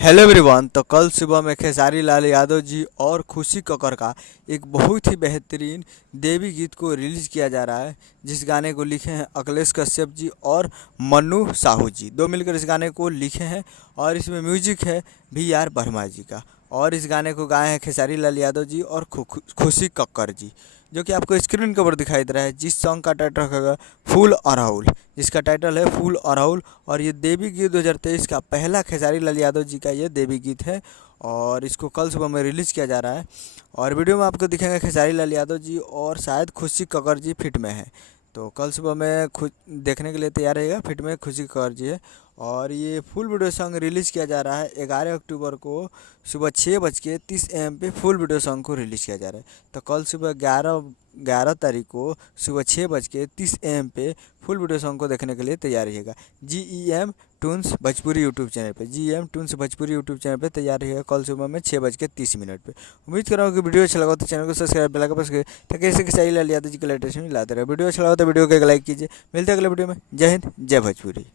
Hello everyone. तो कल सुबह में खेसारी लाल यादव जी और खुशी कक्कर का एक बहुत ही बेहतरीन देवी गीत को रिलीज़ किया जा रहा है, जिस गाने को लिखे हैं अखिलेश कश्यप जी और मन्नू साहू जी। दो मिलकर इस गाने को लिखे हैं और इसमें म्यूजिक है भी वर्मा जी का। और इस गाने को गाए हैं खेसारी लाल यादव जी और खुशी कक्कर जी, जो कि आपको स्क्रीन के ऊपर दिखाई दे रहा है। जिस सॉन्ग का टाइटल रखा फूल अड़हुल, जिसका टाइटल है फूल अड़हुल। और ये देवी गीत 2023 का पहला खेसारी लाल यादव जी का ये देवी गीत है और इसको कल सुबह में रिलीज़ किया जा रहा है। और वीडियो में आपको दिखेंगे खेसारी लाल यादव जी और शायद खुशी कक्कर जी फिट में है। तो कल सुबह में देखने के लिए तैयार रहेगा। फिट में खुशी कक्कर जी है और ये फुल वीडियो सॉन्ग रिलीज़ किया जा रहा है 11 अक्टूबर को सुबह 6:30 AM पे फुल वीडियो सॉन्ग को रिलीज़ किया जा रहा है। तो कल सुबह 11 तारीख को सुबह 6:30 AM पे फुल वीडियो सॉन्ग को देखने के लिए तैयार रहिएगा। GEM Toons Bhojpuri YouTube channel पे, GEM Toons Bhojpuri YouTube channel पे तैयार रहिएगा कल सुबह में 6:30 पे। उम्मीद कर रहा हूँ कि वीडियो अच्छा लगा तो चैनल को सब्सक्राइब बेल आइकन प्रेस करिए ताकि ऐसे खेसारी लाल यादव जी के लेटेस्ट में लाते रहे। वीडियो अच्छा लगा तो वीडियो को एक लाइक कीजिए। मिलते हैं अगले वीडियो में। जय हिंद, जय भोजपुरी।